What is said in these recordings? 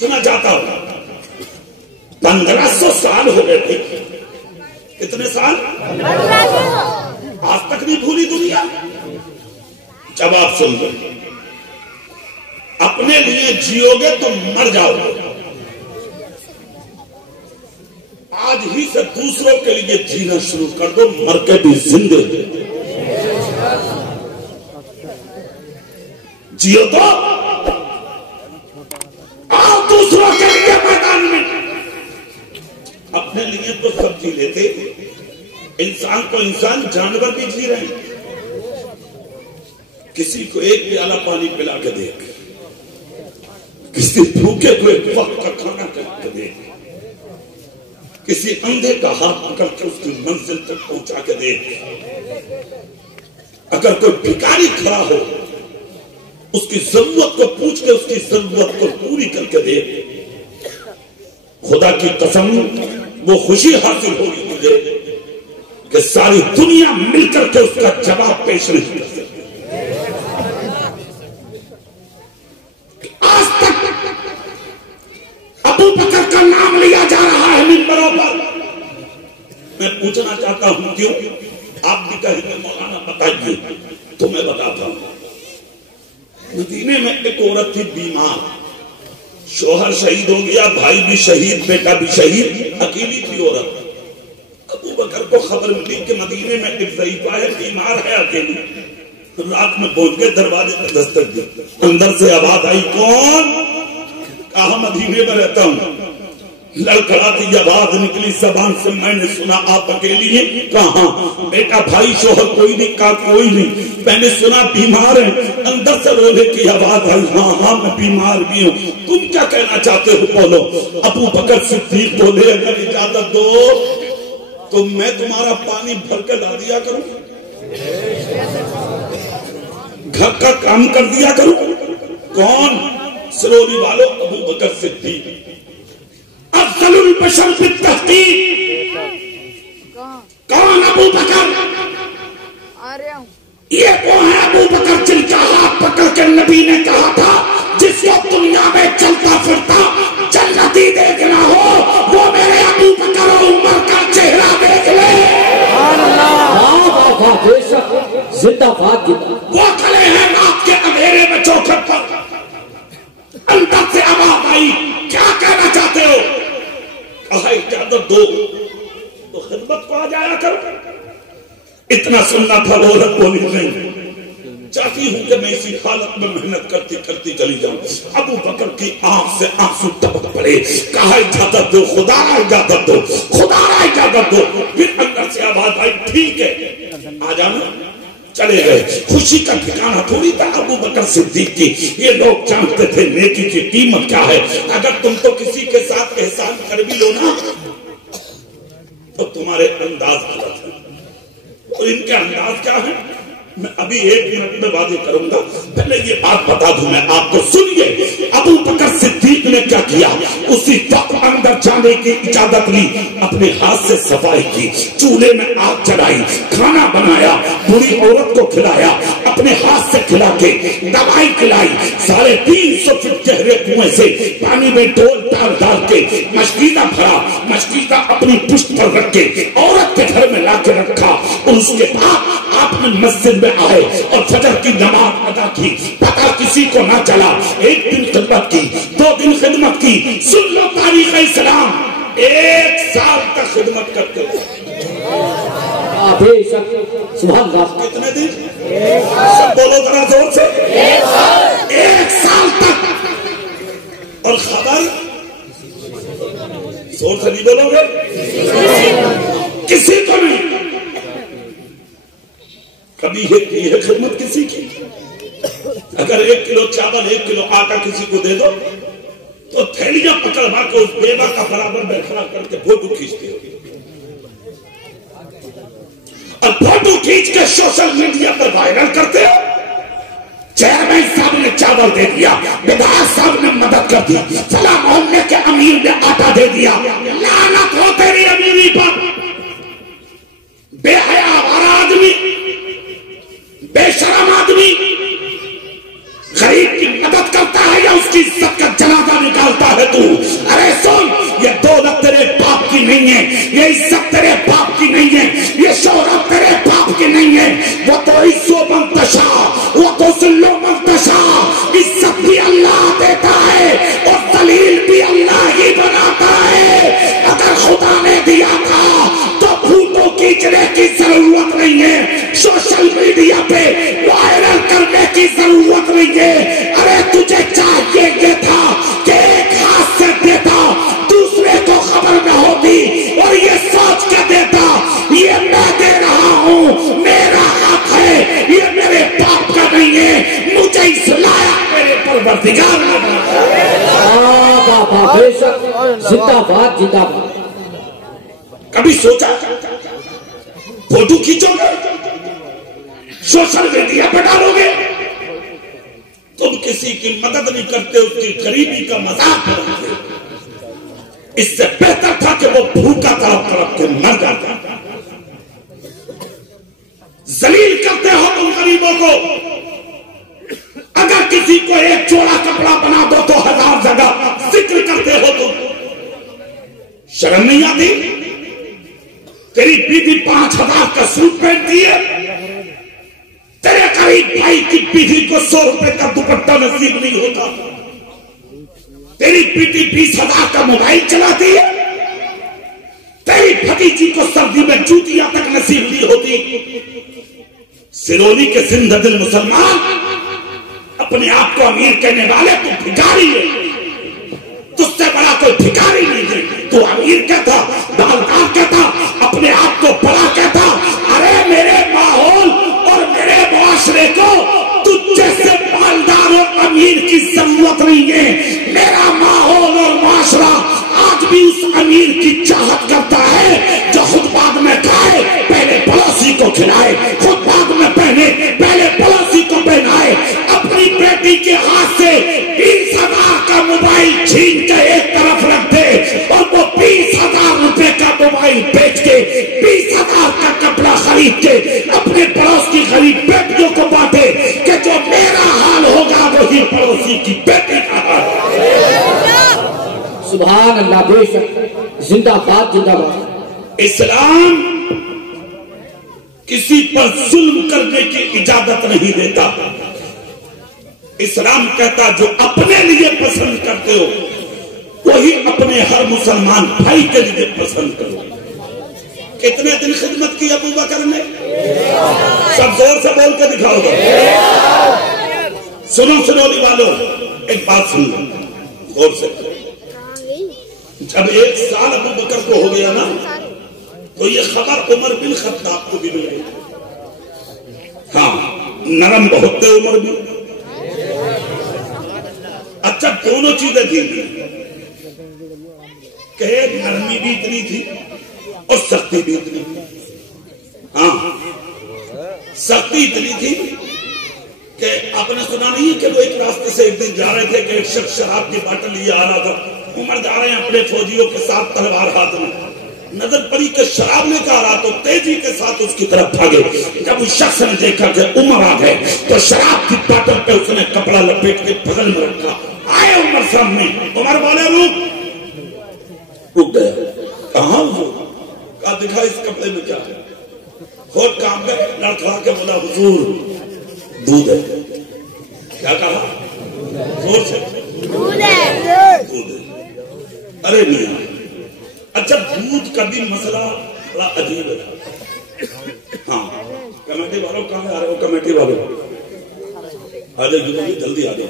سنا چاہتا ہوں 1500 سال ہو گئے تھے. کتنے سال؟ آج تک نہیں بھولی دنیا. جب آپ سن گئے اپنے لیے جیو گے تو مر جاؤ گے. آج ہی سے دوسروں کے لیے جینا شروع کر دو, مر کے بھی زندے جیو تو آؤ دوسروں کے لیے میدان میں. اپنے لیے تو سب جی لیتے, انسان کو انسان, جانور بھی جی رہے ہیں. کسی کو ایک پیالہ پانی پلا کے دیکھ, کسی بھوکے کو ایک وقت کا کھانا کر کے دیکھ, کسی اندھے کا ہاتھ پکڑ کے اس کی منزل تک پہنچا کے دیکھ. اگر کوئی بھکاری کھڑا ہو اس کی ضرورت کو پوچھ کے اس کی ضرورت کو پوری کر کے دیکھ. خدا کی قسم وہ خوشی حاصل ہوگی مجھے کہ ساری دنیا مل کر کے اس کا جواب پیش نہیں کر سکتی. آج تک ابو بکر کا نام لیا جا رہا ہے منبروں پر. میں پوچھنا چاہتا ہوں کیوں؟ آپ بھی کہیں گے مولانا بتائیے, تو میں بتاتا ہوں. مدینے میں ایک عورت تھی بیمار, شوہر شہید ہو گیا, بھائی بھی شہید, بیٹا بھی شہید, اکیلی تھی عورت. ابو بکر کو خبر ملی کہ مدینے میں ایک ضعیفہ ہے, بیمار ہے, اکیلی. رات میں پہنچ گئے, دروازے پر دستک دی. اندر سے آواز آئی, کون؟ کہا مدینے میں رہتا ہوں. لڑکھڑاتی آواز نکلی زبان سے, میں نے سنا آپ اکیلی ہیں. کہاں؟ بیٹا بھائی شوہر کوئی نہیں. کہا کوئی نہیں. میں نے سنا بیمار ہیں. اندر سے رونے کی آواز آئی, ہاں میں بیمار بھی ہوں. تم کیا کہنا چاہتے ہو بولو. ابو بکر صدیق بولے, اگر اجازت دو تو میں تمہارا پانی بھر کے لا دیا کروں, گھر کا کام کر دیا کروں. کون؟ سرونی والو ابو بکر صدیق. افضل البشر بالتحقیق. کون ابو بکر؟ یہ وہ ہے ابو بکر جن کا ہاتھ پکڑ کے نبی نے کہا تھا جس کو دنیا میں چلتا پھرتا جنتی دیکھنا ہو وہ میرے ابو بکر اور عمر کا چہرہ دیکھ لے. وہ کھڑے ہیں رات کے اندھیرے میں چوکھٹ پر. اندر سے آواز آئی, کیا کہنا چاہتے ہو؟ کہا اجازت دو تو خدمت کو آ جایا کرو. اتنا سننا تھا, وہ عورت بولی نہیں, چاہتی ہوں کہ میں اسی حالت میں محنت کرتی کرتی چلی جاؤں. ابو بکر کی آنکھ سے آنسو ٹپک پڑے. کہا اجازت دو, خدا را اجازت دو, خدا را اجازت دو. پھر اندر سے آواز آئی, ٹھیک ہے آ جانا. چلے گئے. خوشی کا ٹھکانہ تھوڑی تھا ابو بکر صدیق کی. یہ لوگ جانتے تھے نیکی کی قیمت کیا ہے. اگر تم تو کسی کے ساتھ احسان کر بھی لو نا تو تمہارے انداز غلط ہے. اور ان کے انداز کیا ہے میں ابھی 1 منٹ میں واضح کروں گا. پہلے یہ بات بتا دوں میں آپ کو, سنیے. ابو بکر صدیق نے کیا کیا؟ اسی وقت اندر جانے کی اجازت لی, اپنے ہاتھ سے صفائی کی, چولہے میں آگ جلائی, کھانا بنایا, بوڑھی عورت کو کھلایا, اپنے ہاتھ سے کھلا کے دوائی کھلائی. 350 فٹ گہرے کنویں سے پانی میں ڈول ڈال کے مشکیزہ بھرا, مشکیزہ اپنی پشت پر رکھ کے عورت کے گھر میں لا کے رکھا. اور اس کے بعد آپ نے مسجد میں آئے اور فجر کی نماز ادا کی. پتہ کسی کو نہ چلا. 1 دن خدمت کی, 2 دن خدمت کی. سن لو تاریخ اسلام, 1 سال تک خدمت کرتے تھے. کتنے دن؟ سب بولو ذرا زور سے. 1 سال تک. اور خبر زور سے نہیں بولو گے, کسی کو نہیں. کبھی یہ خدمت کسی کی؟ اگر 1 کلو چاول 1 کلو آٹا کسی کو دے دو تو تھیلیاں پکڑوا کے اس بیوہ کا برابر میں کھڑا کر کے فوٹو کھینچتے ہو, اور فوٹو کھینچ کے سوشل میڈیا پر وائرل کرتے ہو. چیئرمین صاحب نے چاول دے دیا, بدعات صاحب نے مدد کر دی, فلاں محلے کے امیر نے آٹا دے دیا. لعنت ہو تیری امیری پر. بے حیا آوارہ آدمی, بے شرم آدمی غریب کی مدد کرتا ہے یا اس کی عزت کا جنازہ نکالتا ہے؟ تو بے شک زندہ باد زندہ باد. کبھی سوچا فوٹو کھینچو گے سوشل میڈیا پہ ڈالو گے تم کسی کی مدد نہیں کرتے اس کی غریبی کا مذاق کرتے اس سے بہتر تھا کہ وہ بھوکا تڑپ تڑپ کے مر جاتا ذلیل کرتے ہو تم غریبوں کو اگر کسی کو ایک چوڑا کپڑا بنا دو تو 1000 جگہ ذکر کرتے ہو تم شرم نہیں آتی تیری بیوی 5000 کا سوٹ پہنتی ہے تیرے قریب بھائی کی بیوی کو 100 روپے کا دوپٹہ نصیب نہیں ہوتا تیری بیٹی 20,000 کا موبائل چلاتی ہے تیری بھتیجی کو سردی میں جوتیاں تک نصیب نہیں ہوتی سرونی کے زندہ دل مسلمان اپنے آپ کو امیر کہنے والے تو بھکاری ہے تجھ سے بڑا کوئی بھکاری نہیں ہے تو امیر کہتا مالدار کہتا اپنے آپ کو بڑا کہتا ارے میرے ماحول اور میرے معاشرے کو تجھ جیسے مالدار اور امیر کی ضرورت نہیں ہے میرا ماحول اور معاشرہ آج بھی اس امیر کی چاہت کرتا ہے جو خود بعد میں کھائے پہلے پڑوسی کو کھلائے خود بعد میں پہنے پہلے پڑوسی کو پہنائے اپنی بیٹی کے ہاتھ سے 20,000 کا موبائل چھین کے ایک طرف رکھ دے اور وہ 20,000 روپے کا موبائل بیچ کے 20,000 کا کپڑا خرید کے اپنے پڑوس کی غریب بیٹیوں کو بانٹے کہ جو میرا حال ہوگا وہی پڑوسی کی بیٹی کا حال سبحان اللہ بے شک زندہ باد زندہ باد. اسلام کسی پر ظلم کرنے کی اجازت نہیں دیتا اسلام کہتا جو اپنے لیے پسند کرتے ہو وہی اپنے ہر مسلمان بھائی کے لیے پسند کرو کتنے دن خدمت کی ابو بکر نے سب زور سے بول کے دکھاؤ گا سنو سنونی والوں ایک بات سن لو غور سے جب 1 سال ابو بکر کو ہو گیا نا تو یہ خبر عمر بن خطاب کو بھی مل گئی ہاں نرم بہت تھے عمر بھی اچھا دونوں چیزیں تھی کہ نرمی بھی اتنی تھی اور سختی بھی اتنی تھی ہاں سختی اتنی تھی کہ آپ نے سنا نہیں کہ وہ ایک راستے سے ایک دن جا رہے تھے کہ ایک شخص شراب کی باٹل لیے آ رہا تھا عمر جا رہے ہیں اپنے فوجیوں کے ساتھ تلوار ہاتھ میں نظر پڑی کہ شراب لے کر آ رہا تو تیزی کے ساتھ اس کی طرف بھاگے جب اس شخص نے دیکھا کہ عمر آ گئے تو شراب کی باٹل پہ اس نے کپڑا لپیٹ کے بغل میں رکھا آئے عمر سامنے عمر بولے رک گئے کہاں کہا دکھا اس کپڑے میں کیا ہے خود کام گئے لڑکھڑا کے بولا حضور دودھ ہے کیا کہا زور سے دودھ ہے ارے میاں اچھا دودھ کا بھی مسئلہ بڑا عجیب ہے ہاں کمیٹی والوں کہاں آ رہے ہو کمیٹی والوں آ جائے جلدی آ جاؤ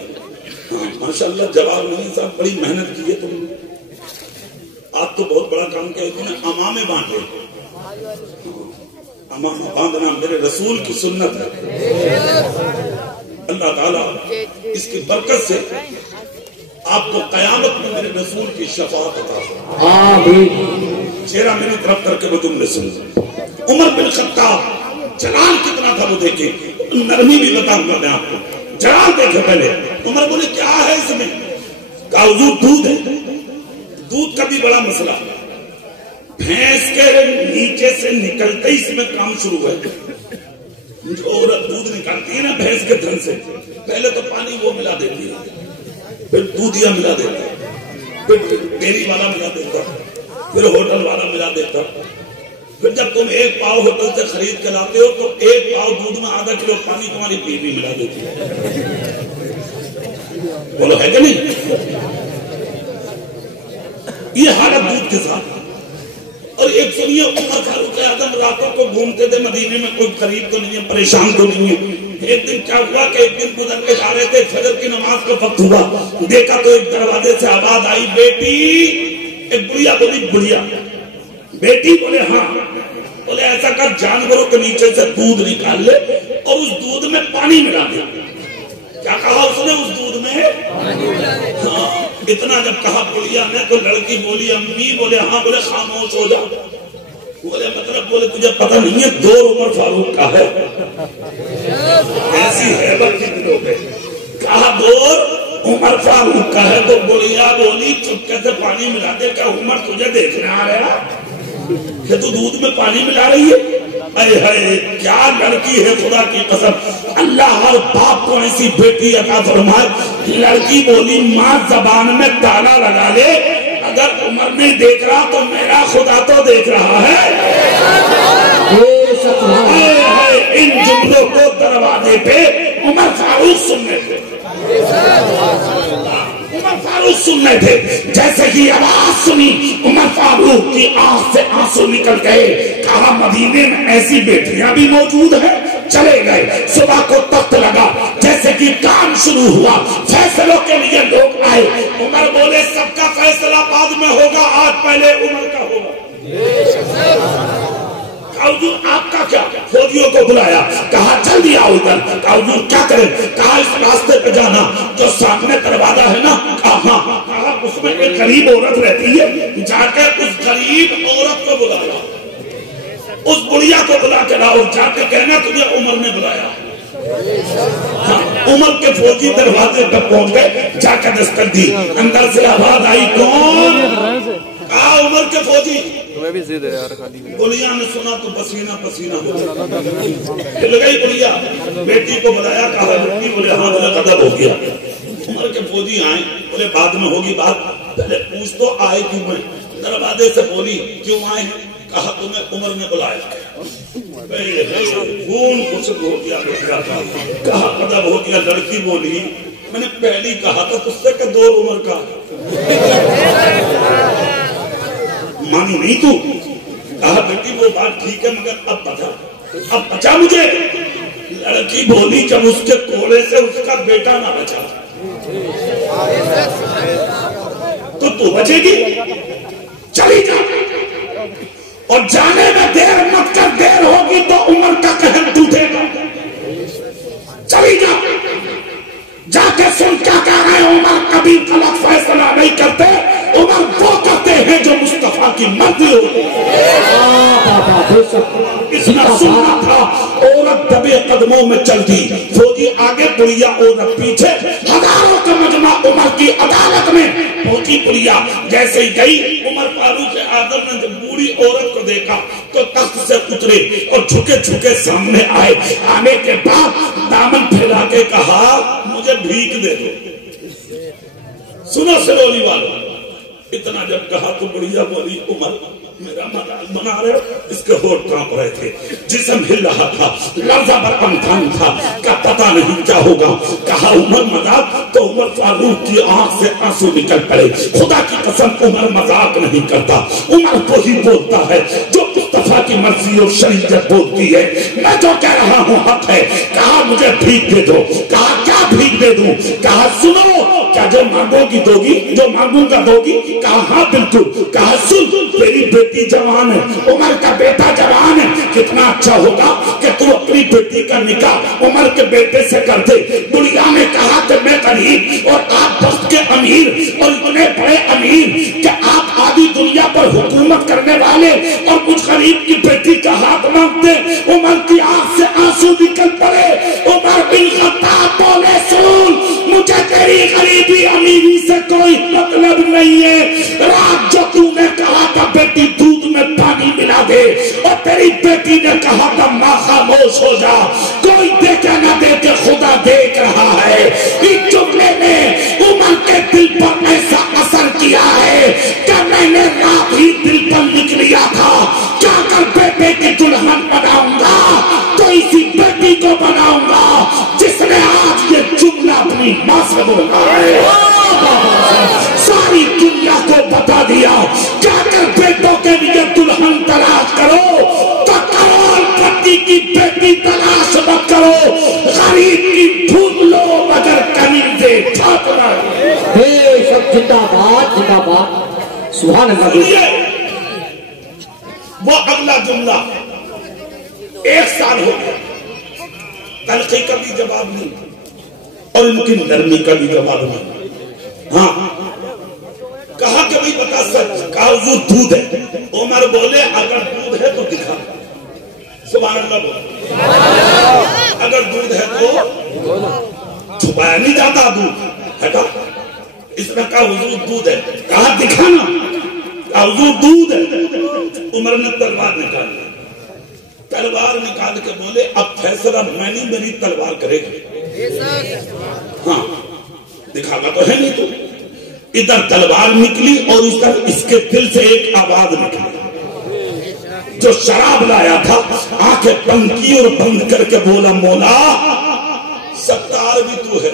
ہاں ماشاءاللہ جواب نہیں صاحب بڑی محنت کی ہے تم آپ تو بہت بڑا کام کیا تم نے امامے بانٹے امامہ باندھنا میرے رسول کی سنت ہے اللہ تعالیٰ اس کی برکت سے آپ کو قیامت میں میرے رسول کی شفاعت عطا فرمائے چہرہ میری طرف کر کے وہ تم نے سن عمر بن خطاب جلال کتنا تھا وہ دیکھیں نرمی بھی بتاؤں گا میں آپ کو جلال دیکھے پہلے عمر بولے کیا ہے اس میں کہا حضور دودھ ہے دودھ کا بھی بڑا مسئلہ بھینس کے نیچے سے نکلتے ہی اس میں کام شروع ہے جو عورت دودھ نکالتی ہے نا بھینس کے تھن سے پہلے تو پانی وہ ملا دیتی ہے پھر دودھیا ملا دیتا پھر ڈیری والا ملا دیتا پھر ہوٹل والا ملا دیتا پھر جب تم 1 پاؤ ہوٹل سے خرید کے لاتے ہو تو 1 پاؤ دودھ میں آدھا کلو پانی تمہاری بیوی ملا دیتی ہے بولو ہے کہ نہیں یہ حالت دودھ کے ساتھ اور ایک سنیے عمر فاروق اعظم راتوں کو گھومتے تھے مدینے میں کوئی قریب تو نہیں ہے پریشان تو نہیں ہے ایک دن کیا ہوا کہ ایک دن گزر کے جا رہے تھے فجر کی نماز کا وقت ہوا دیکھا تو ایک دروازے سے آواز آئی بیٹی ایک بڑھیا بولی بڑھیا بیٹی بولے ہاں بولے ایسا کر جانوروں کے نیچے سے دودھ نکال لے اور اس دودھ میں پانی ملا دے کیا کہا اس نے اس دودھ میں ہاں اتنا جب کہا بڑھیا نے تو لڑکی بولی امی، بولے ہاں، بولے خاموش ہو جا، بولے مطلب، بولے تجھے پتہ نہیں ہے دور عمر فاروق کا ہے؟ ایسی ہیبت کی دلوں میں کہا دور عمر فاروق کا ہے تو بڑھیا بولی چپکے سے پانی ملا دے، کیا عمر تجھے دیکھنے آ رہا کہ تو دودھ میں پانی ملا رہی ہے؟ اے کیا لڑکی ہے خدا کی قسم! اللہ ہر باپ کو ایسی بیٹی عطا فرمائے۔ لڑکی بولی ماں زبان میں تالا لگا لے، اگر عمر نہیں دیکھ رہا تو میرا خدا تو دیکھ رہا ہے۔ ان جملوں کو دروازے پہ عمر فاروق سننے تھے، عمر فاروق سننے تھے۔ جیسے ہی آواز سنی عمر فاروق کی آنکھ سے آنسو نکل گئے۔ کہا مدینے میں ایسی بیٹیاں بھی موجود ہیں؟ چلے گئے۔ صبح کو تخت لگا، جیسے کہ کام شروع ہوا، فیصلوں کے لیے لوگ آئے۔ عمر بولے سب کا فیصلہ بعد میں ہوگا، آج پہلے عمر کا ہوگا۔ حضور آپ کا کیا؟ فوجیوں کو بلایا، کہا جلدی آؤ ادھر۔ کہا حضور کیا کریں؟ کہا اس راستے پہ جانا، جو سامنے دروازہ ہے نا، کہا ہاں، کہا اس میں ایک غریب عورت رہتی ہے، جا کے اس غریب عورت کو بلایا، اس بڑھیا کو بلا کے لاؤ، جا کے کہنا تجھے عمر نے بلایا۔ عمر کے فوجی دروازے پہ پہنچ گئے، جا کے دستک دی، اندر سے آواز آئی کون؟ کہا عمر کے فوجی۔ بڑھیا نے سنا تو پسینہ پسینہ ہو گیا، ہل گئی بڑھیا۔ بیٹی کو بلایا، کہا بیٹی، بولے ہاں، بولے قدر ہو گیا۔ عمر کے فوجی آئے، بولے بعد میں ہوگی بات، پہلے پوچھ تو آئے کیوں ہیں؟ دروازے سے بولی کیوں آئے ہیں؟ کہا تمہیں عمر نے بلایا۔ خون خشک ہو گیا، کہا قدر ہو گیا۔ لڑکی بولی میں نے پہلی کہا تھا تجھ سے کہ دور عمر کا، مانی نہیں تو؟ کہا بیٹی وہ بات ٹھیک ہے، مگر اب بچا مجھے۔ لڑکی بولی جب اس کے کوڑے سے اس کا بیٹا نہ بچا تو بچے گی؟ چلی جا، اور جانے میں دیر مت کر، دیر ہوگی تو عمر کا قہر ٹوٹے گا۔ چلی جا، جا کے سن کیا کہہ رہے ہیں۔ عمر کبھی غلط فیصلہ نہیں کرتے، عمر وہ کرتے ہیں جو مصطفیٰ کی مرضی ہوتی ہے۔ اتنا سننا تھا، عورت دبے قدموں میں چل دی، فوجی آگے، بڑھیا عورت پیچھے، ہزاروں کا مجمع عمر کی عدالت میں پہنچی بڑھیا۔ جیسے ہی گئی، عمر فاروق اعظم نے جب بوڑھی عورت کو دیکھا تو تخت سے اترے اور جھکے جھکے سامنے آئے۔ آنے کے بعد دامن پھیلا کے کہا مجھے بھیک دے دو۔ سنو سرولی والوں، اتنا جب کہا تو بڑھیا بولی عمر میرا مذاق بنا رہے ہو؟ اس کے ہونٹ کانپ رہے تھے، جسم ہل رہا تھا، لرزہ بر امکان تھا کہ پتہ نہیں کیا ہوگا۔ کہا عمر مذاق؟ تو عمر فاروق کی آنکھ سے آنسو نکل پڑے۔ خدا کی قسم عمر مذاق نہیں کرتا، عمر تو ہی بولتا ہے جو مصطفیٰ کی مرضی اور شریعت بولتی ہے۔ میں جو کہہ رہا ہوں حق ہے۔ کہا مجھے بھیک دے دو۔ کہا کیا بھیک دے دوں؟ کہا سنو، کیا جو مانگو گی دو گی؟ جو مانگوں گا دو گی؟ کہا ہاں بالکل۔ کہا سن، تیری بیٹی جوان ہے، عمر کا بیٹا جوان ہے، کتنا اچھا ہوگا کہ تو اپنی بیٹی کا نکاح عمر کے بیٹے سے کر دے۔ بڑھیا نے کہا کہ میں غریب اور آپ وقت کے امیر اور اتنے بڑے امیر کہ آپ آدھی دنیا پر حکومت کرنے والے اور کچھ غریب کی بیٹی کا ہاتھ مانگتے۔ عمر کی آنکھ سے آنسو نکل پڑے۔ عمر بن خطاب بولے سن، مجھے تیری غریبی امیری سے کوئی مطلب نہیں ہے۔ رات جو تو نے کہا تھا بیٹی دودھ میں پانی ملا دے، اور تیری بیٹی نے کہا تھا ماں خاموش ہو جا، کوئی دیکھے نہ دیکھے خدا دیکھ رہا ہے۔ اس جملے نے عمر کے دل پر ایسا اثر کیا ہے کہ میں نے رات ہی دل پر لکھ لیا تھا کیا کر بیٹے کی دلہن بناؤں گا تو اسی بیٹی کو بناؤں گا جس نے آج یہ جملہ اپنی ماں سے بولا ہے۔ ساری دنیا کو بتا دیا کیا کر بیٹوں کے لیے دلہن تلاش کرو تو کروڑ پتی کی بیٹی تلاش مت کرو، غریب کی ڈھونڈ لو مگر کنیزیں چھاپنا۔ زندہ باد، زندہ باد، سبحان اللہ۔ وہ اگلا جملہ 1 سال ہو گیا، تلخی کا بھی جواب نہیں اور ان کی نرمی کا بھی جواب نہیں۔ ہاں کہا کہ بھئی بتا سچ، کہا حضور دودھ ہے. عمر بولے اگر دودھ ہے تو دکھا. سبحان اللہ بولے اگر دودھ ہے تو چھپایا نہیں جاتا دودھ ہٹا. اس نے کہا حضور دودھ ہے. کہا دکھانا. کہا حضور دودھ ہے. عمر نے تلوار نکال لی. تلوار نکال کے بولے اب فیصلہ میں نہیں میری تلوار کرے گی. ہاں دکھانا تو ہے نہیں تو. ادھر تلوار نکلی اور ادھر اس کے دل سے ایک آواز نکلی. جو شراب لایا تھا آنکھیں بند کی اور بند کر کے بولا مولا ستار بھی تو ہے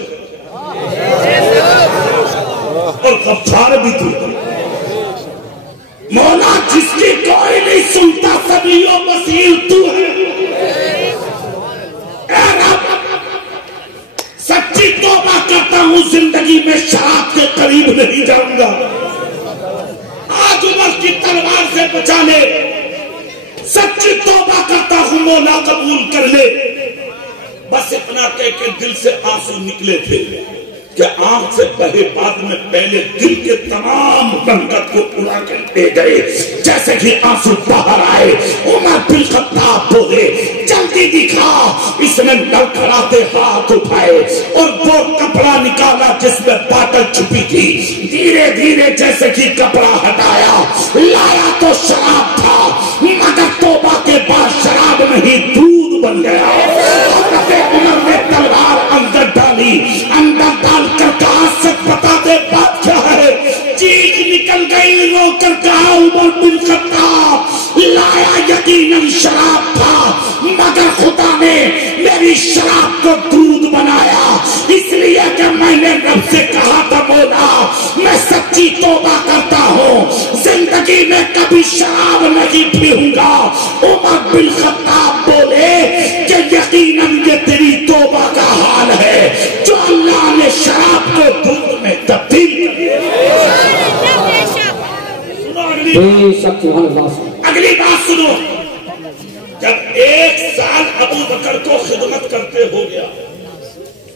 اور غفار بھی تو ہے. مولا جس کی کوئی نہیں سنتا سبیوں بصیر تو ہے. اے رب سچی توبہ کرتا ہوں زندگی میں شراب کے قریب نہیں جاؤں گا. آج عمر کی تلوار سے بچا لے. سچی توبہ کرتا ہوں مولا قبول کر لے. بس اتنا کہہ کے دل سے آنسو نکلے تھے کہ آنکھ سے بہے بعد میں پہلے دل کے تمام رنگت کو اڑا کر لے گئے. جیسے کہ آنسو باہر آئے عمر بن خطاب بولے جلدی دکھا. اس نے لڑکھڑاتے ہاتھ اٹھائے اور وہ کپڑا نکالا جس میں باٹل چھپی تھی. دھیرے دھیرے جیسے کہ کپڑا ہٹایا لایا تو شراب تھا مگر توبہ کے بعد شراب نہیں دودھ بن گیا. حضرت عمر نے تلوار اندر ڈالی. اندر ڈال کر کہا سچ بتا دے بات کیا ہے. چیخ نکل گئی. رو کر کہا عمر بن خطاب لایا یقیناً شراب تھا مگر خدا نے میری شراب کو دودھ بنایا اس لیے کہ میں نے رب سے کہا تھا مولا میں سچی توبہ کرتا ہوں زندگی میں کبھی شراب نہیں پیوں گا. عمر بن خطاب بولے کہ یقیناً یہ تیری توبہ کا حال ہے جو اللہ نے شراب کو دودھ میں تبدیل کر. اگلی بات سنو. جب 1 سال ابو بکر کو خدمت کرتے ہو گیا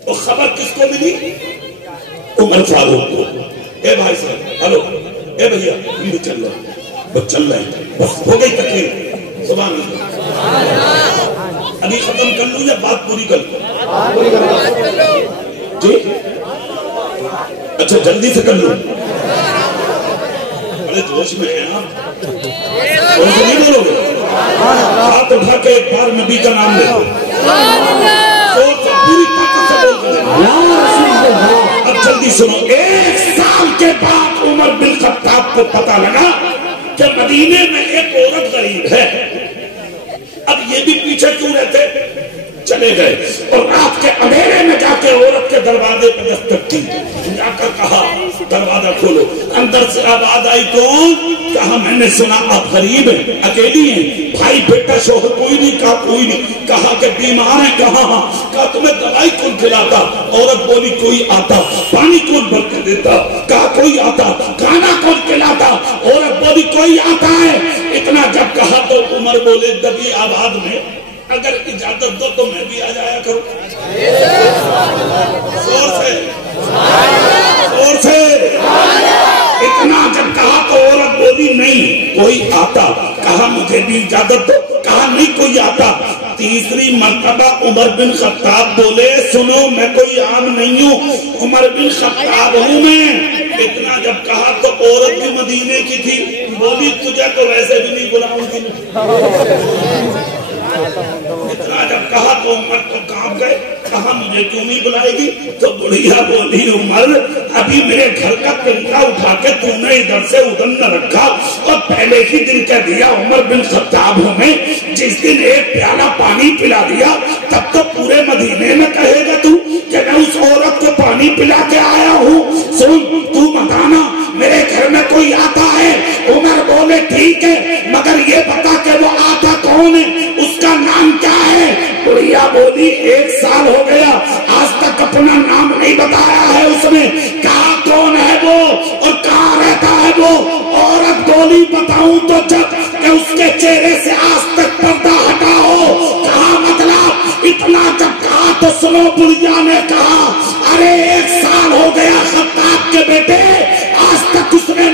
تو خبر کس کو ملی؟ عمر فاروق کو. اے بھائی صاحب ہلو اے بھیا ہم بھی چل رہے ہیں بس چل رہے ہیں بس ہو گئی تقریر. سبحان اللہ. ابھی ختم کر لوں یا بات پوری کر لوں؟ جی اچھا جلدی سے کر لوں. ارے جوش میں ہے نا اور سے نہیں بولو گے. ہاتھ اٹھا کے ایک بار نبی کا نام لے پوری طاقت سے بول کر. اب جلدی سنو. 1 سال کے بعد عمر بن خطاب کو پتا لگا کہ مدینے میں ایک عورت غریب ہے. اب یہ بھی پیچھے کیوں رہتے؟ چلے گئے اور رات کے اندھیرے میں جا کے عورت کے دروازے پہ دستک دی. جا کر کہا دروازہ کھولو. اندر سے آواز آئی کون؟ کہا میں نے سنا آپ غریب ہیں اکیلی ہیں. بھائی بیٹا شوہر کوئی نہیں؟ کہا کوئی نہیں. کہا کہ بیمار ہیں؟ کہا ہاں. کہا تمہیں دوائی کون کھلاتا؟ عورت بولی کوئی آتا. پانی کون بھر کے دیتا؟ کہا کوئی آتا. کھانا کون کھلاتا؟ عورت بولی کوئی آتا ہے. اتنا جب کہا تو عمر بولے دبی آواز میں اگر اجازت دو تو میں بھی آ جایا کروں. زور سے اتنا جب کہا تو عورت بولی نہیں کوئی آتا. کہا مجھے بھی اجازت دو. کہا نہیں کوئی آتا. تیسری مرتبہ عمر بن خطاب بولے سنو میں کوئی عام نہیں ہوں عمر بن خطاب ہوں میں. اتنا جب کہا تو عورت بھی مدینے کی تھی. بولی تجھے تو ویسے بھی نہیں بلاؤں گی. اتنا جب کہا تو عمر کو کانپ گئے. کہا مجھے کیوں نہیں بلائے گی؟ تو بڑھیا بولی عمر ابھی میرے گھر کا کنکا اٹھا کے تم نے ادھر سے ادھر نہ رکھا اور پہلے ہی دن کہہ دیا عمر بن خطاب ہمیں جس دن ایک پیالہ پانی پلا دیا تب تو پورے مدینے میں کہے گا تو کہ میں اس عورت کو پانی پلا کے آیا ہوں. سن تو بتانا میرے گھر میں کوئی آتا ہے؟ عمر بولے ٹھیک ہے مگر یہ بتا کہ وہ آتا کون ہے اس کا نام کیا ہے؟ بڑھیا بولی 1 سال ہو گیا آج تک اپنا نام نہیں بتایا ہے اس نے. کہا کون ہے وہ اور کہاں رہتا ہے وہ؟ عورت بولی بتاؤں تو جب کہ اس کے چہرے سے آج تک پردہ ہٹا ہو. کہا مطلب اتنا جب کہا تو سنو بڑھیا نے کہا ارے 1 سال ہو گیا خطاب کے بیٹے آج تک اس نے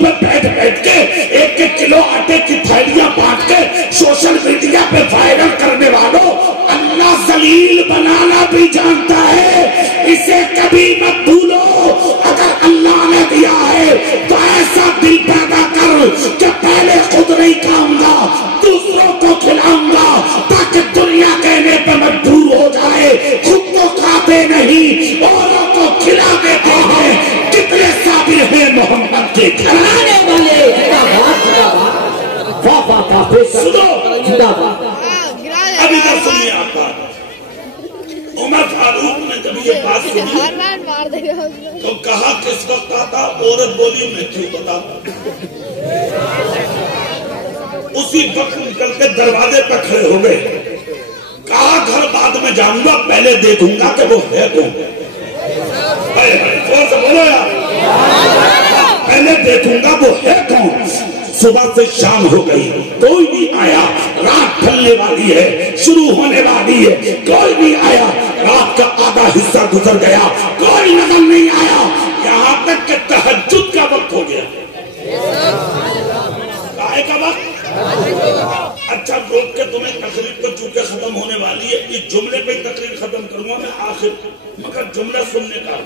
پہ بیٹھ بیٹھ کے 1-1 کلو آٹے کی تھیلیاں بانٹ کے سوشل میڈیا پہ وائرل کرنے والوں، اللہ ذلیل بنانا بھی جانتا ہے، اسے کبھی مت بھولو۔ اگر اللہ نے دیا ہے تو ایسا دل پیدا کر کہ پہلے خود نہیں کھاؤں گا، دوسروں کو کھلاؤں گا، تاکہ دنیا کہنے پہ مجبور ہو جائے خود تو کھاتے نہیں اوروں کو کھلا دیتے ہیں۔ کتنے صابر ہیں محمد کے گھرانے والے۔ زندہ باد۔ ابھی تک سنیے آپ بات۔ عمر فاروق نے جب یہ بات سنی تو کہا کس وقت آتا؟ عورت بولی میں کیوں بتا۔ اسی وقت نکل کے دروازے پہ کھڑے ہو گئے، کہا گھر بعد میں جاؤں گا، پہلے دیکھوں گا کہ وہ ہے کون۔ زور سے بولو یار، پہلے دیکھوں گا وہ ہے کون۔ صبح سے شام ہو گئی، کوئی نہیں آیا، رات ڈھلنے والی ہے، شروع ہونے والی ہے، کوئی نہیں آیا، رات کا آدھا حصہ گزر گیا، کوئی نظر نہیں آیا، یہاں تک کہ تہجد کا وقت ہو گیا۔ کائے کا وقت؟ اچھا روک کے تمہیں تقریر تو چونکہ ختم ہونے والی ہے، اس جملے پہ تقریر ختم کروں گا میں آخر، مگر جملہ سننے کا،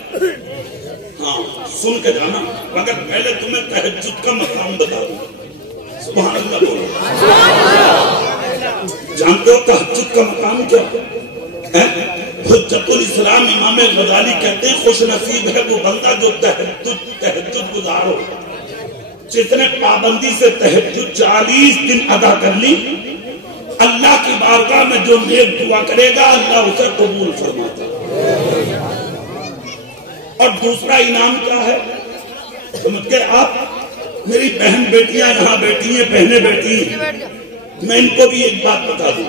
ہاں سن کے جانا، مگر پہلے تمہیں تہجد کا مقام بتا دوں۔ سبحان اللہ بولو۔ جانتے ہو تہجد کا مقام کیا ہے؟ حجت الاسلام امام غزالی کہتے ہیں خوش نصیب ہے وہ بندہ جو تہجد گزار ہو، جس نے پابندی سے تہجد 40 دن ادا کر لی، اللہ کی بارگاہ میں جو نیک دعا کرے گا اللہ اسے قبول فرماتا۔ اور دوسرا انعام کیا ہے سمجھ کے آپ؟ میری بہن بیٹیاں یہاں بیٹھی ہیں، بہنیں بیٹھی ہیں، میں ان کو بھی ایک بات بتا دوں،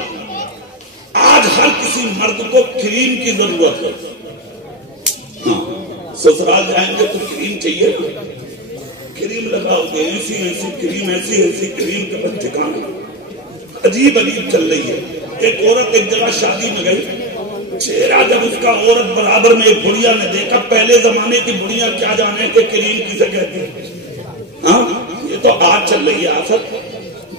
آج ہر کسی مرد کو کریم کی ضرورت ہے۔ ہاں سسرال جائیں گے تو کریم چاہیے، کریم لگاؤ گے، ایسی ایسی کریم، ایسی ایسی کریم کا بس ٹھکانا عجیب عجیب چل رہی ہے۔ ایک عورت ایک جگہ شادی میں گئی، چہرہ جب اس کا عورت برابر میں ایک بڑھیا نے دیکھا، پہلے زمانے کی بڑھیا کیا جانے کہ کریم کسے کہتے ہیں، ہاں یہ تو آج چل رہی ہے آفت۔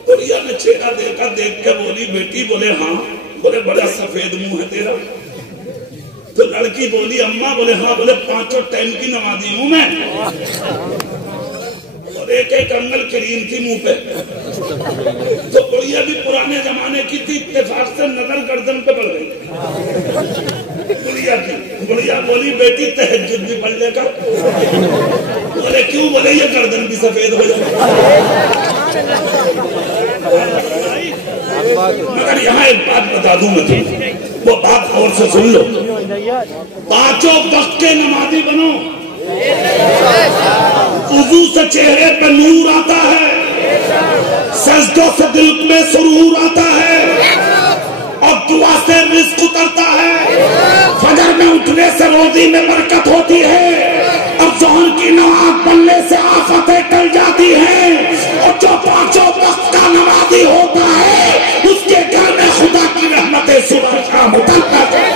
بڑھیا نے چہرہ دیکھا، دیکھ کے بولی بیٹی، بولے ہاں، بولے بڑا سفید منہ ہے تیرا۔ تو لڑکی بولی اماں، بولے ہاں، بولے 5 ٹائم کی نمازی ہوں میں، اور ایک ایک انگل کریم تھی منہ پہ۔ تو بڑھیا بھی پرانے زمانے کی تھی، اتفاق سے نظر گردن پہ پڑ گئی بڑھیا کی۔ بڑھیا بولی بیٹی تہجد بھی پڑھ لے گا؟ بولے کیوں؟ بولے یہ گردن بھی سفید ہو جائے۔ مگر یہاں ایک بات بتا دوں میں تمہیں، وہ بات اور سے سن لو، 5 وقت کے نمازی بنو، وضو سے چہرے پہ نور آتا ہے، سجدوں سے دل میں سرور آتا ہے، اور دعا سے رزق اترتا ہے، فجر میں اٹھنے سے روزی میں برکت ہوتی ہے، اور ظہر کی نماز پڑھنے سے آفتیں ٹل جاتی ہیں، اور جو 5 وقت کا نمازی ہوتا ہے اس کے گھر میں خدا کی رحمتیں صبح شام اترتا ہے۔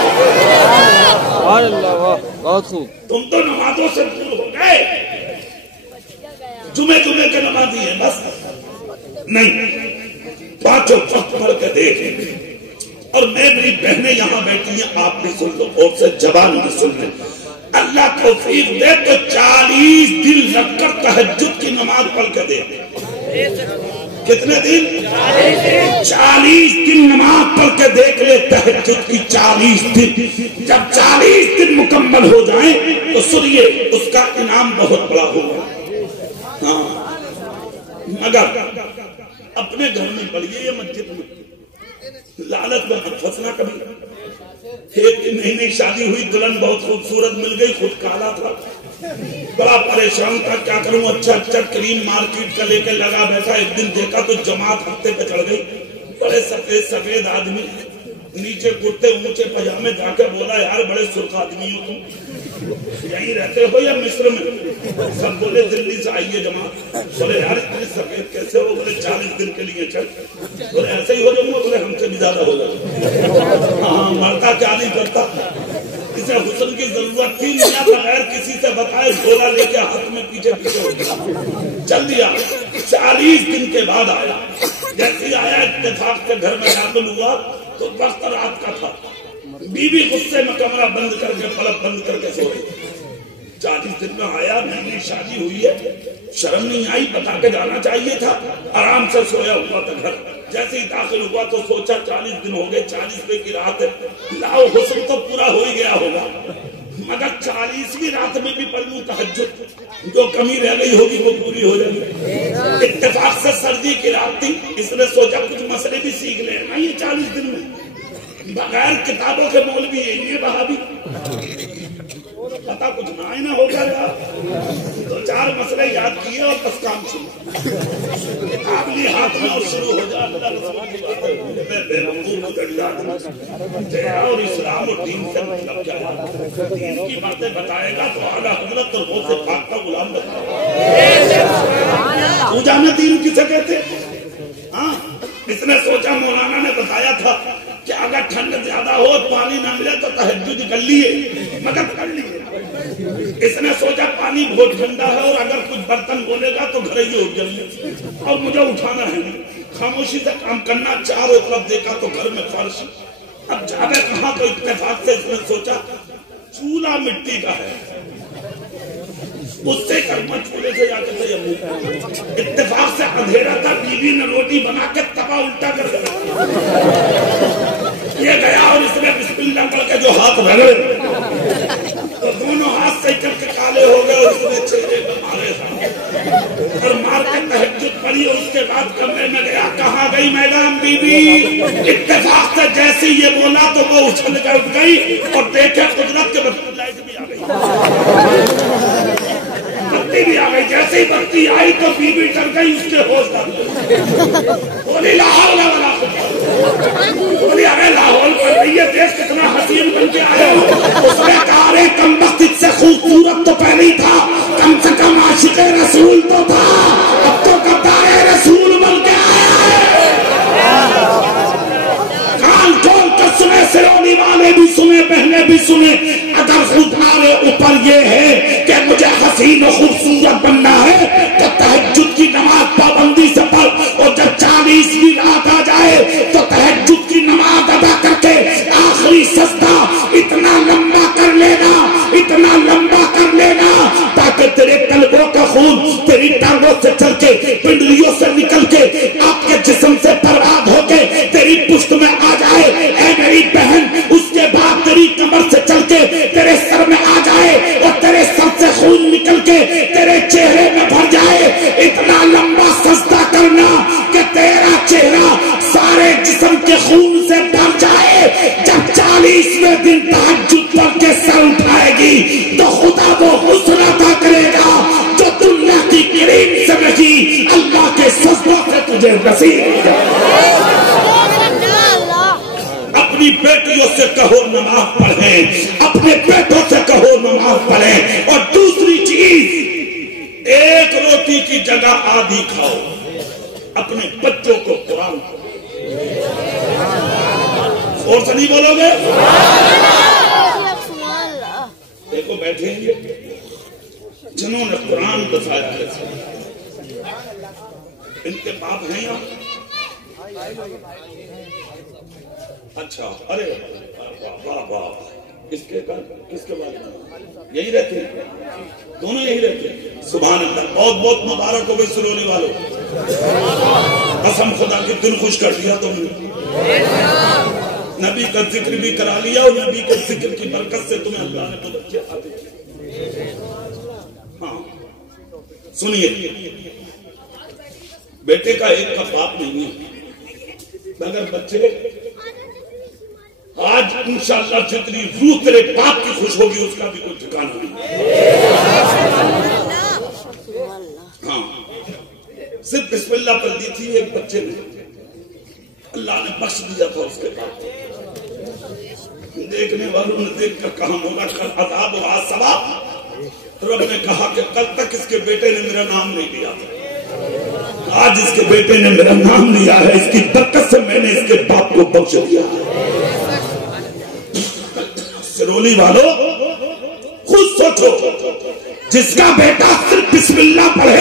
تم تو نمازوں سے دور ہو گئے، جمعے کے نمازی ہیں بس نہیں، 5 وقت پڑھ کے دیکھیں۔ اور میں میری بہنیں یہاں بیٹھی ہیں، آپ بھی سن لو اور سے زبان بھی سن لیں، اللہ توفیق دے تو 40 دن رکھ کر تہجد کی نماز پڑھ کے دے۔ کتنے دن؟ 40 دن نماز پڑھ کے دیکھ لے تہجد کی 40 دن۔ جب 40 دن مکمل ہو جائیں تو سنیے اس کا انعام بہت بڑا ہوگا۔ ہاں مگر اپنے گھر میں پڑھیے یا مسجد میں، لالچ میں مت پھنسنا کبھی۔ ایک مہینے شادی ہوئی، دلہن بہت خوبصورت مل گئی، خود کالا تھا، بڑا پریشان تھا، کیا کروں، اچھا اچھا کریم مارکیٹ کا لے کے لگا بیٹھا۔ ایک دن دیکھا تو جماعت ہفتے پہ چڑھ گئی، بڑے سفید سفید آدمی، نیچے کرتے اونچے پجامے، جا کے بولا یار بڑے سرخ آدمی ہو تم، یہیں رہتے ہو یا مصر میں؟ سب بولے دلی سے آئیے جماعت۔ بولے یار اتنے سفید کیسے ہو؟ بولے 40 دن کے لیے چل۔ بولے ایسے ہی ہو جاؤں گا؟ بولے ہم سے بھی زیادہ ہوگا۔ ہاں مرتا کیا نہیں کرتا، اسے حسن کی ضرورت تھی، میاں بغیر کسی سے بتائے جھولا لے کے ہاتھ میں پیچھے پیچھے ہو گیا۔ چل دیا. 40 دن کے بعد آیا. جیسے آیا اتفاق سے گھر میں داخل ہوا تو وقت رات کا تھا. بیوی غصے میں کمرہ بند کر کے پلک بند کر کے سو رہی. 40 دن میں آیا, نئی شادی ہوئی ہے, شرم نہیں آئی, بتا کے جانا چاہیے تھا. آرام سے سویا ہوا تھا گھر. جیسے ہی داخل ہوا تو سوچا 40 دن ہو گئے, 40ویں کی رات ہے, لاؤ غسل تو پورا ہو ہی گیا ہوگا, مگر 40ویں رات میں بھی پڑھ لوں تہجد, جو کمی رہ گئی ہوگی وہ پوری ہو جائے گی. اتفاق سے سردی کی رات تھی, اس نے سوچا کچھ مسئلے بھی سیکھ لیں. میں یہ 40 دن میں بغیر کتابوں کے مولوی یہی ہے وہابی, پتا کچھ نہ ہو گیا. 2-4 مسئلے یاد کیے اور بس کام شروع, کتاب لی ہاتھ میں اور شروع ہو جا. اور اسلام اور دین سے مطلب کیا ہے, دین کی باتیں بتائے گا تو اعلیٰ حضرت اور وہ سے پاک کا غلام بتائے گا. تو جانے دین کسے کہتے. ہاں, اس نے سوچا مولانا نے بتایا تھا کہ اگر ٹھنڈ زیادہ ہو پانی نہ ملے تو تہجد کر لیے, مگر کر لیے. اس نے سوچا پانی بہت ٹھنڈا ہے اور اگر کچھ برتن بولے گا تو گھر ہی اٹھ جائے اور مجھے اٹھانا ہے نہیں, خاموشی سے کام کرنا. چاروں طرف دیکھا تو گھر میں فرش. اب جاوے کہاں تو اتفاق سے اس نے سوچا چولہا مٹی کا ہے, اس سے کرما چولہے سے جا کے اتفاق سے اندھیرا تھا. بیوی نے روٹی بنا کے توا الٹا کر دیا. یہ گیا اور اس نے بسم اللہ کر کے جو ہاتھ رگڑے تو دونوں ہاتھ سے کر کے کالے ہو گئے اور اس نے چہرے پہ مارے اور مار کے تہجد پڑھی. اور اس کے بعد کمرے میں گیا, کہاں گئی میڈم بیوی. اتفاق سے جیسے یہ بولا تو وہ اچھل کر اٹھ گئی اور دیکھے قدرت کے بس لائٹ بھی آ گئی, بتی بھی آ گئی. جیسے ہی بتی آئی تو بیوی ڈر گئی, اس کے ہوش ڈال بولی لاہور والا بولی اگر لاہور پڑ رہی ہے دیکھ کتنا حسین بن کے آیا. اس نے کہا رے کم وقت اس سے خوبصورت تو پہلے ہی تھا, کم سے کم عاشق رسول تو تھا, اب تو قطار رسول بن کے آیا ہے. کان کھول کر سنے, سرونی والے بھی سنے, بہنیں بھی سنے. اگر خدارے اوپر یہ ہے کہ مجھے حسین و خوبصورت بننا ہے تو تہجد کی نماز پابندی سے پڑھ, اور جب 40ویں رات آ جائے تو تہجد کی نماز ادا کر کے آخری سجدہ اتنا لمبا کر لینا, اتنا لمبا کر لینا تاکہ تیرے قلبوں کا خون تیری ٹانگوں سے چل کے, پنڈلیوں سے نکل کے, آپ کے جسم سے برباد ہو کے تیری پشت میں آ جائے. اے میری بہن, اس کے بعد تیری کمر سے چل کے تیرے سر میں آ جائے اور تیرے سر سے خون نکل کے تیرے چہرے میں بھر جائے. اتنا لمبا سجدہ کرنا کہ تیرا چہرہ سارے جسم کے خون سے بھر جائے. جب 40ویں دن تہجد پڑھ کے سر اٹھائے گی تو خدا وہ حسن عطا کرے گا جو دنیا کی کریم سے نہیں, اللہ کے سجدوں سے تجھے نصیب. اپنی بیٹیوں سے کہو نماز پڑھیں, اپنے بیٹوں سے کہو نماز پڑھیں. اور دوسری چیز, ایک روٹی کی جگہ آدھی کھاؤ. اپنے بچوں کو قرآن اور سے نہیں بولو گے. دیکھو بیٹھے ہیں جنہوں نے قرآن بتایا ہے, ان کے باپ ہیں یہاں. اچھا, ارے واہ واہ, کس کے بعد یہی رہتے ہیں, دونوں یہی رہتے ہیں. سبحان اللہ, بہت بہت مبارک ہو گئے سرونے والوں. قسم خدا کے دل خوش کر دیا تم نے. نبی کا ذکر بھی کرا لیا اور نبی کے ذکر کی برکت سے تمہیں اللہ نے تو بچے آتے. ہاں سنیے, بیٹے کا ایک کا باپ نہیں ہے, مگر بچے آج انشاءاللہ جتنی روح تیرے باپ کی خوش ہوگی اس کا بھی کوئی ٹھکانہ نہیں. ہاں, صرف بسم اللہ پڑھ دی تھی ایک بچے نے, اللہ نے بخش دیا تھا اس کے بعد. دیکھنے والوں نے دیکھ کر کہا ہوگا کل عذاب و آج ثواب. رب نے کہا کہ کل تک اس کے بیٹے نے میرا نام نہیں لیا تھا, آج اس کے بیٹے نے میرا نام لیا ہے, اس کی برکت سے میں نے اس کے باپ کو بخش دیا ہے. سرولی والوں خود سوچو, جس کا بیٹا صرف بسم اللہ پڑھے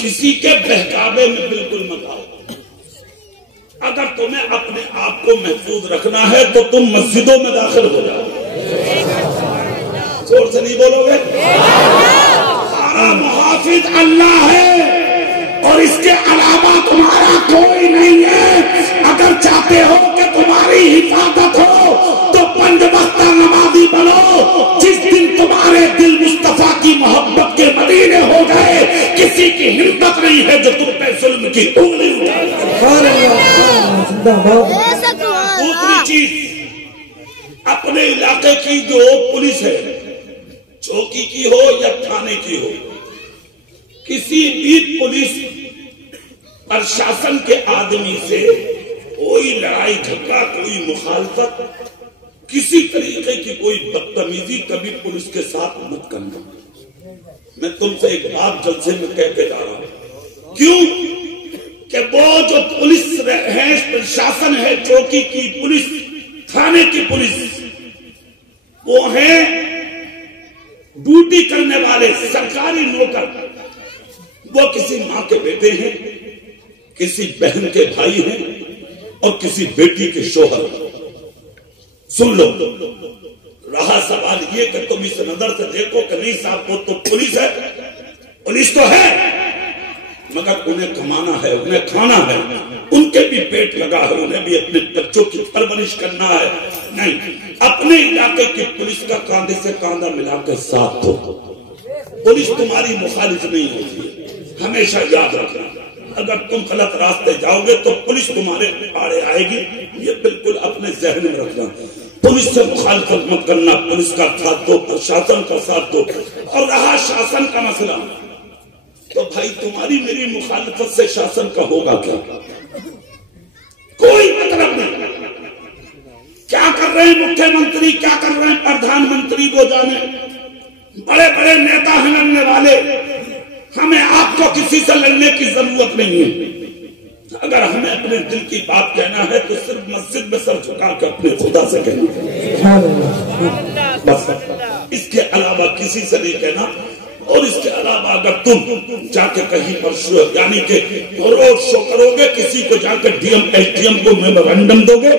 کسی کے بہکاوے میں بالکل مت آؤ. اگر تمہیں اپنے آپ کو محفوظ رکھنا ہے تو تم مسجدوں میں داخل ہو جاؤ. زور سے نہیں بولو گے؟ ہمارا محافظ اللہ ہے اور اس کے علاوہ تمہارا کوئی نہیں ہے. اگر چاہتے ہو کہ تمہاری حفاظت ہو تو 5 وقتہ نمازی بنو. جس دن تمہارے دل مصطفیٰ کی محبت کے مدینے ہو گئے کسی کی ہمت نہیں ہے جو تم پہ ظلم کی انگلی اٹھائے. دوسری چیز، اپنے علاقے کی جو پولیس ہے، چوکی کی ہو یا تھانے کی ہو، کسی بھی پولیس پرشاسن کے آدمی سے کوئی لڑائی جھگڑا، کوئی مخالفت، کسی طریقے کی کوئی بدتمیزی کبھی پولیس کے ساتھ مت کرنا. میں تم سے ایک بات جلسے میں کہہ کے جا رہا ہوں. کیوں کہ وہ جو پولیس ہے، پرشاسن ہے، چوکی کی پولیس، تھانے کی پولیس، وہ ہیں ڈیوٹی کرنے والے سرکاری نوکر. وہ کسی ماں کے بیٹے ہیں، کسی بہن کے بھائی ہیں اور کسی بیٹی کے شوہر. سن لو، رہا سوال یہ کہ تم اس نظر سے دیکھو کہ نہیں صاحب وہ تو پولیس ہے، پولیس تو ہے مگر انہیں کمانا ہے، انہیں کھانا ہے، ان کے بھی پیٹ لگا ہے، انہیں بھی اپنے بچوں کی پرورش کرنا ہے. نہیں، اپنے علاقے کی پولیس کا کاندھے سے کاندھا ملا کے ساتھ دو. پولیس تمہاری مخالف نہیں ہوتی، ہمیشہ یاد رکھنا. اگر تم غلط راستے جاؤ گے تو پولیس تمہارے آڑے آئے گی. یہ بالکل اپنے ذہن میں رکھنا. پولیس سے مخالفت مت کرنا، پولیس کا ساتھ دو، پرشاسن کا ساتھ دو. اور رہا شاسن کا مسئلہ، تو بھائی تمہاری میری مخالفت سے شاسن کا ہوگا کیا؟ کوئی مطلب نہیں. کیا کر رہے ہیں مکھیہ منتری، کیا کر رہے ہیں پردھان منتری، وہ جانے. بڑے بڑے نیتا ہیں لڑنے والے. ہمیں آپ کو کسی سے لڑنے کی ضرورت نہیں ہے. اگر ہمیں اپنے دل کی بات کہنا ہے تو صرف مسجد میں سر جھکا کے اپنے خدا سے کہنا ہے، بس. اس کے علاوہ کسی سے نہیں کہنا. اور اس کے علاوہ اگر تم جا کے کہیں پر یعنی کہ روڈ شو کرو گے، کسی کو جا کے D M S D M کو میمورنڈم دو گے،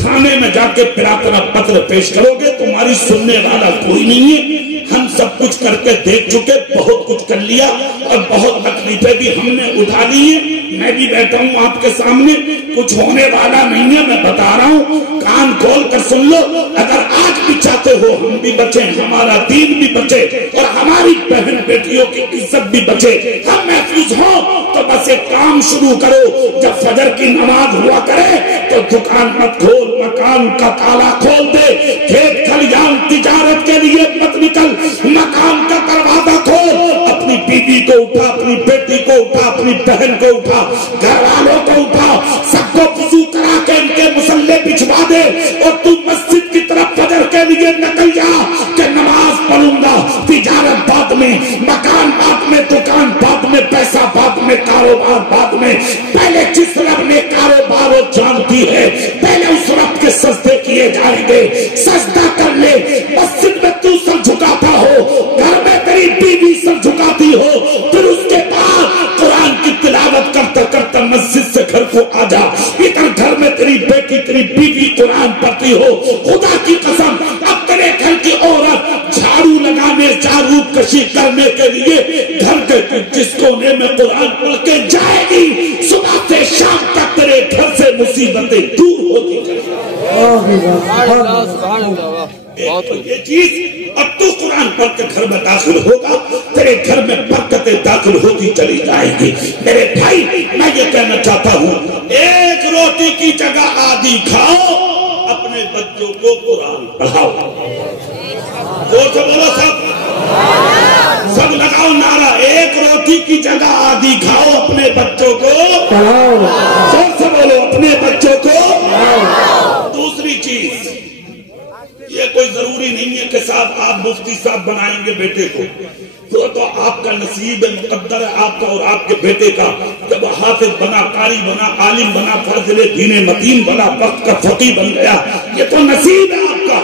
تھانے میں جا کے پراپنا پتر پیش کرو گے، تمہاری سننے والا کوئی نہیں ہے. ہم سب کچھ کر کے دیکھ چکے، بہت کچھ کر لیا اور بہت تکلیفیں بھی ہم نے اٹھا لی ہیں. میں بھی بیٹھا ہوں آپ کے سامنے، کچھ ہونے والا نہیں ہے. میں بتا رہا ہوں، کان کھول کر سن لو. اگر آج بھی چاہتے ہو ہم بھی بچیں، ہمارا دین بھی بچے اور ہماری بہن بیٹیوں کی عزت بھی بچے، ہم محفوظ ہوں، تو بس ایک کام شروع کرو. جب فجر کی نماز ہوا کرے تو دکان مت کھول، مکان کا تالا کھول دے. کھیت کھلیان تجارت کے لیے مت نکل، مکان کا دروازہ کھول. اپنی بیوی کو اٹھا، اپنی بیٹی کو اٹھا، اپنی بہن کو اٹھا، گھر والوں کو اٹھا، سب کو وضو کرا کے ان کے مسلح بچھوا دے اور تو مسجد کی طرف فجر کے لیے نکل جا کہ نماز پڑھوں گا. تجارت بعد میں، مکان بعد میں، دکان بعد میں، پیسہ بعد میں، کاروبار بعد میں. پہلے جس رب نے کاروبار وہ جانتی ہے، پہلے اس رب کے سجدے کیے جائیں گے. سجدہ کر لے. مسجد میں تو سر جھکاتا ہو، گھر میں تیری بیوی سر جھکاتی ہو، پھر اس کے بعد قرآن کی تلاوت کرتا کرتا مسجد سے گھر کو آ جا. ادھر گھر میں تیری بیٹی تیری بیوی قرآن پڑھتی ہو. خدا کی قسم اب تیرے گھر کی عورت جھاڑو لگانے، جھاڑو کشی کرنے کے لیے گھر کے جس کونے میں قرآن پڑھ کے جائے گی، صبح سے شام تک تیرے گھر سے مصیبتیں دور ہوتی جائیں. یہ چیز اب تو قرآن پڑھ کے گھر میں داخل ہوگا، تیرے گھر میں برکتیں داخل ہوتی چلی جائیں گی. میرے بھائی میں یہ کہنا چاہتا ہوں، ایک روٹی کی جگہ آدھی کھاؤ، اپنے بچوں کو قرآن پڑھاؤ. زور سے بولو سب لگاؤ نعرہ، ایک روٹی کی جگہ آدھی کھاؤ، اپنے بچوں کو زور سے بولو، اپنے بچوں کو. دوسری چیز، یہ کوئی ضروری نہیں ہے کہ صاحب آپ مفتی صاحب بنائیں گے بیٹے کو، تو آپ کا نصیب مقدر ہے آپ کا اور آپ کے بیٹے کا. جب حافظ بنا، قاری بنا، عالم بنا، فاضل دین متین بنا، وقت کا فقیہ بن گیا، یہ تو نصیب ہے آپ کا.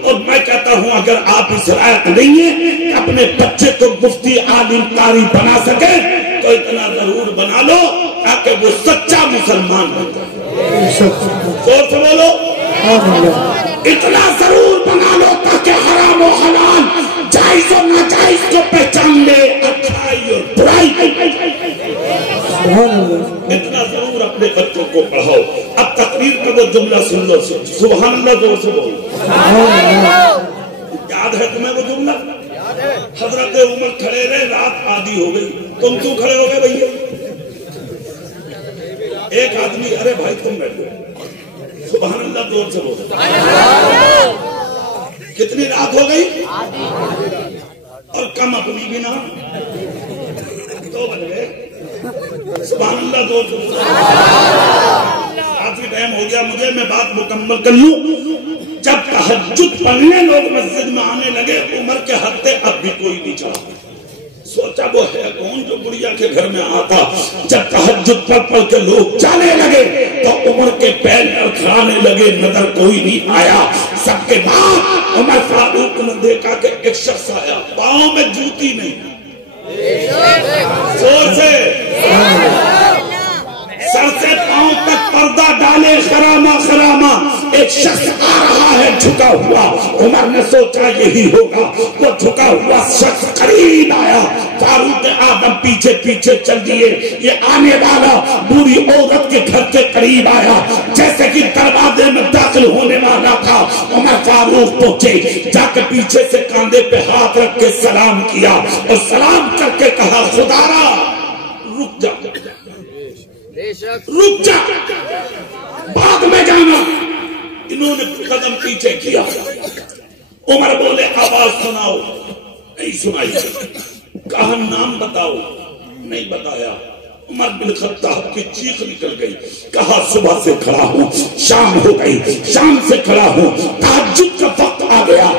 اور میں کہتا ہوں اگر آپ اس رائے نہیں ہیں کہ اپنے بچے کو مفتی، عالم، قاری بنا سکیں تو کو اتنا ضرور بنا لو تاکہ وہ سچا مسلمان بن جائے. زور سے بولو. اتنا ضرور بنا لو تاکہ حرام و حلال جائز و ناجائز کو پہچان لے, اچھائی اور برائی. اتنا ضرور اپنے بچوں کو پڑھاؤ. اب تقریر کا وہ جملہ سن لو. سبحان اللہ زور سے بولو. یاد ہے تمہیں وہ جملہ؟ حضرت عمر کھڑے رہے, رات آدھی ہو گئی. تم کیوں کھڑے ہو گئے بھائی؟ ایک آدمی, ارے بھائی تم بیٹھو. سبحان اللہ زور سے بولو. کتنی رات ہو گئی؟ اور کم اپنی بھی نہ 2 بج گئے. سبحان اللہ زور سے بولو. کافی ٹائم ہو گیا مجھے, میں بات مکمل کر لوں. جب تہجد پڑھنے لوگ مسجد میں آنے لگے, عمر کے ہفتے اب بھی کوئی نہیں چڑھا. سوچا وہ ہے کون جو بڑھیا کے گھر میں آتا. جب تہجد پڑھ کے لوگ جانے لگے تو عمر کے پیر لڑکھڑانے لگے, نظر کوئی نہیں آیا. سب کے بعد عمر فاروق نے دیکھا کہ ایک شخص آیا, پاؤں میں جوتی نہیں, زور سے, سر سے پاؤں تک پردہ ڈالے, خرامہ خرامہ ایک شخص آ رہا ہے جھکا ہوا. عمر نے سوچا یہی ہوگا. وہ جھکا ہوا شخص قریب آیا. فاروق اعظم پیچھے پیچھے چل دیے. یہ آنے والا بوڑھی عورت کے گھر کے قریب آیا. جیسے کہ دروازے میں داخل ہونے والا تھا, عمر فاروق پہنچے, جا کے پیچھے سے کاندھے پہ ہاتھ رکھ کے سلام کیا اور سلام کر کے کہا, خدا را رک جا, رک جا, بعد میں جانا. انہوں نے قدم پیچھے کیا. عمر بولے آواز سناؤ, نہیں سنائی. کہا نام بتاؤ, نہیں بتایا. عمر بن خطاب کی چیخ نکل گئی. کہا صبح سے کھڑا ہوں, شام ہو گئی, شام سے کھڑا ہوں, تہجد کا وقت آ گیا,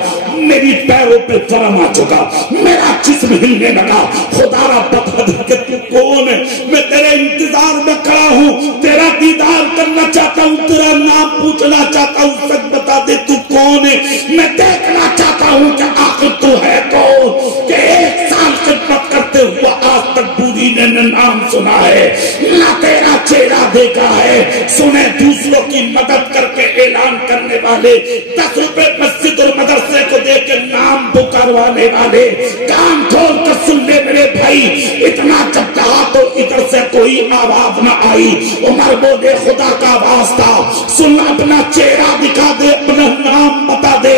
میری پیروں پہ فرم آ چکا, میرا جسم ہلنے لگا. خدا را بتا دے کہ تو کون ہے. میں تیرے انتظار میں کھڑا ہوں, تیرا دیدار کرنا چاہتا ہوں, تیرا نام پوچھنا چاہتا ہوں. سچ بتا دے تو کون ہے. میں دیکھنا چاہتا ہوں کہ آخر تو ہے کون, کہ 1 سال خدمت کرتے ہوا آج تک بوڑھی نے نام سنا ہے, نہ تیرا چہرہ دیکھا ہے. سنے دوسروں کی مدد کر کے اعلان کرنے والے, 10 روپے مسجد اور مدرسے کو دے کے نام پکاروانے والے, کان کھول کر سن لے میرے بھائی. اتنا جب کہا تو ادھر سے کوئی آواز نہ آئی. عمر بولے خدا کا واسطہ سن, اپنا چہرہ دکھا دے, اپنا نام بتا دے.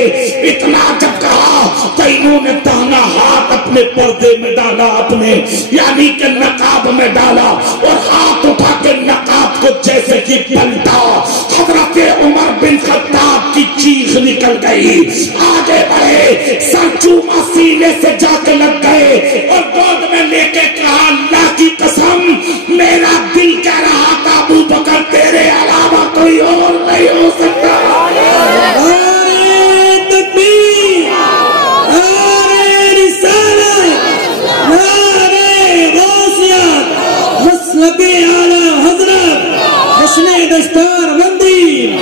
اتنا جب کہا تو انہوں نے دانا ہاتھ اپنے پردے میں ڈالا, اپنے یعنی کہ نقاب میں ڈالا, اور ہاتھ اٹھا کے نقاب کو جیسے کہ پلٹا. حضرت عمر بن خطاب کی چیخ نکل گئی. آگے بڑھے, سر چوما سینے سے جا کے لگ گئے اور گود میں لے کے کہا, اللہ کی قسم میرا دل کہہ رہا تھا ابو بکر تیرے علاوہ کوئی اور نہیں ہو سکتا. دستار بندی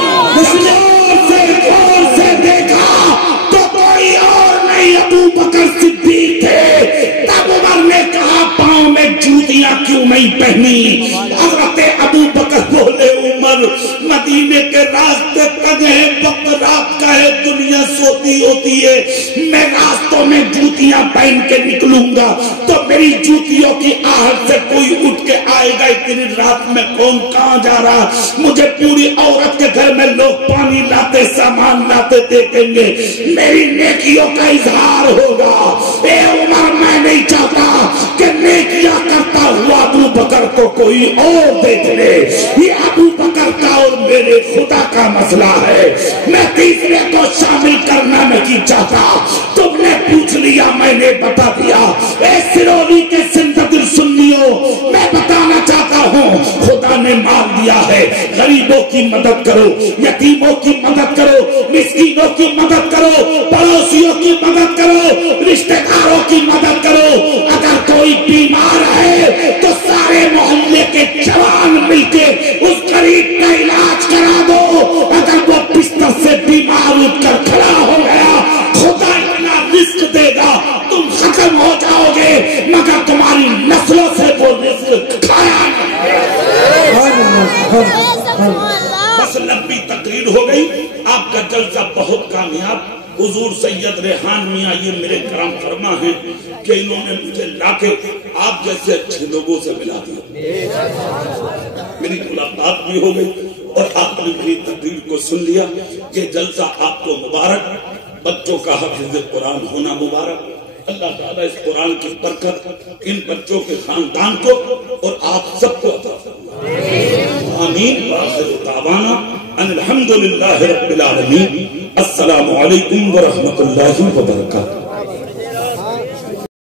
سے دیکھا تو کوئی اور نہیں, ابو بکر صدیق تھے. تب عمر نے کہا پاؤں میں جوتیاں کیوں نہیں پہنی. حضرت ابو بکر بولے عمر مدینے کے راستے تک ہے, وقت رات کا ہے, دنیا سوتی ہوتی ہے, میں راستوں میں جوتیاں پہن کے نکلوں گا تو میری جوتیوں کی آہٹ سے کوئی اٹھ کے آئے گا اتنی رات میں کون کہاں جا رہا. مجھے پوری عورت کے گھر میں لوگ پانی لاتے, سامان لاتے دیکھیں گے, میری نیکیوں کا اظہار ہوگا. اے عمر میں نہیں چاہتا کہ نیکیاں کرتا ہوا ابو بکر کو کوئی اور دیکھ لے. یہ ابو بکر کا اور میرے خدا کا مسئلہ ہے, میں تیسرے کو شامل کرنا نہیں چاہتا. تم نے پوچھ لیا, میں نے بتا دیا. اے سروری کے سندھ دل سنیو, میں بتانا چاہتا ہوں خدا نے مار دیا ہے. غریبوں کی مدد کرو, یتیموں کی مدد کرو, مسکینوں کی مدد کرو, پڑوسیوں کی مدد کرو, رشتہ داروں کی مدد کرو. اگر کوئی بیمار ہے تو سارے محلے کے جوان مل کے اس غریب کا علاج کرا دو. اگر وہ بستر سے بیمار اٹھ کر کھڑا ہو گیا, خدا اتنا رزق دے گا تم ختم ہو جاؤ گے, مگر تمہاری نسلوں سے وہ رزق جلسہ بہت کامیاب. حضور سید ریحان میاں یہ میرے کرم فرما ہیں کہ انہوں نے مجھے لا کے آپ جیسے اچھے لوگوں سے ملا دیا. میری ملاقات بھی ہو گئی اور آپ نے میری تقریر کو سن لیا. یہ جلسہ آپ کو مبارک. بچوں کا حافظ قرآن ہونا مبارک. اللہ تعالیٰ اس قرآن کی برکت ان بچوں کے خاندان کو اور آپ سب کو عطا فرمائے. آمین. وآخر دعوانا ان الحمدللہ رب العالمین. السلام علیکم ورحمۃ اللہ وبرکاتہ.